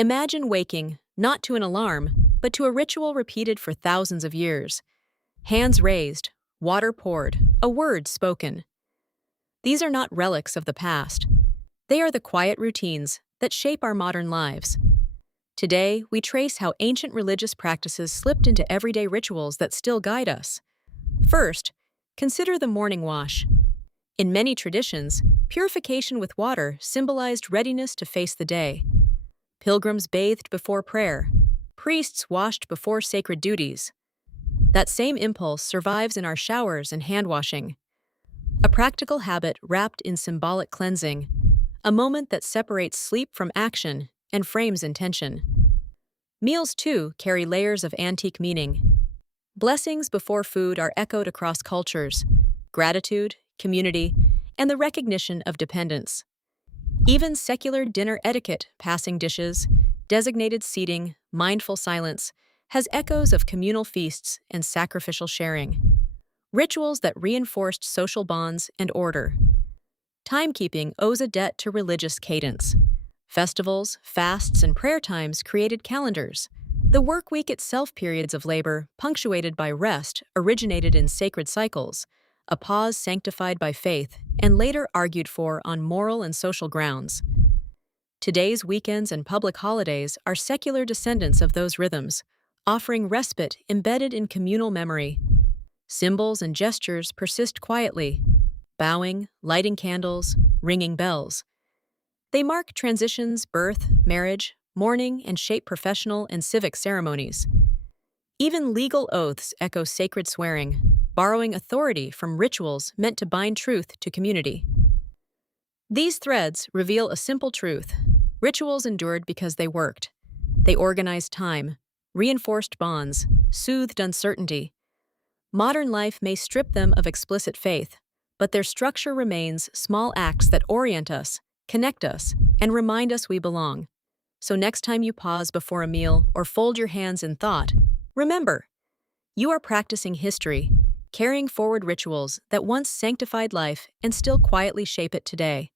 Imagine waking, not to an alarm, but to a ritual repeated for thousands of years. Hands raised, water poured, a word spoken. These are not relics of the past. They are the quiet routines that shape our modern lives. Today, we trace how ancient religious practices slipped into everyday rituals that still guide us. First, consider the morning wash. In many traditions, purification with water symbolized readiness to face the day. Pilgrims bathed before prayer. Priests washed before sacred duties. That same impulse survives in our showers and hand washing. A practical habit wrapped in symbolic cleansing, a moment that separates sleep from action and frames intention. Meals, too, carry layers of antique meaning. Blessings before food are echoed across cultures: gratitude, community, and the recognition of dependence. Even secular dinner etiquette, passing dishes, designated seating, mindful silence, has echoes of communal feasts and sacrificial sharing. Rituals that reinforced social bonds and order. Timekeeping owes a debt to religious cadence. Festivals, fasts, and prayer times created calendars. The work week itself, periods of labor, punctuated by rest, originated in sacred cycles, a pause sanctified by faith and later argued for on moral and social grounds. Today's weekends and public holidays are secular descendants of those rhythms, offering respite embedded in communal memory. Symbols and gestures persist quietly: bowing, lighting candles, ringing bells. They mark transitions, birth, marriage, mourning, and shape professional and civic ceremonies. Even legal oaths echo sacred swearing, borrowing authority from rituals meant to bind truth to community. These threads reveal a simple truth: rituals endured because they worked. They organized time, reinforced bonds, soothed uncertainty. Modern life may strip them of explicit faith, but their structure remains: small acts that orient us, connect us, and remind us we belong. So next time you pause before a meal or fold your hands in thought, remember, you are practicing history, carrying forward rituals that once sanctified life and still quietly shape it today.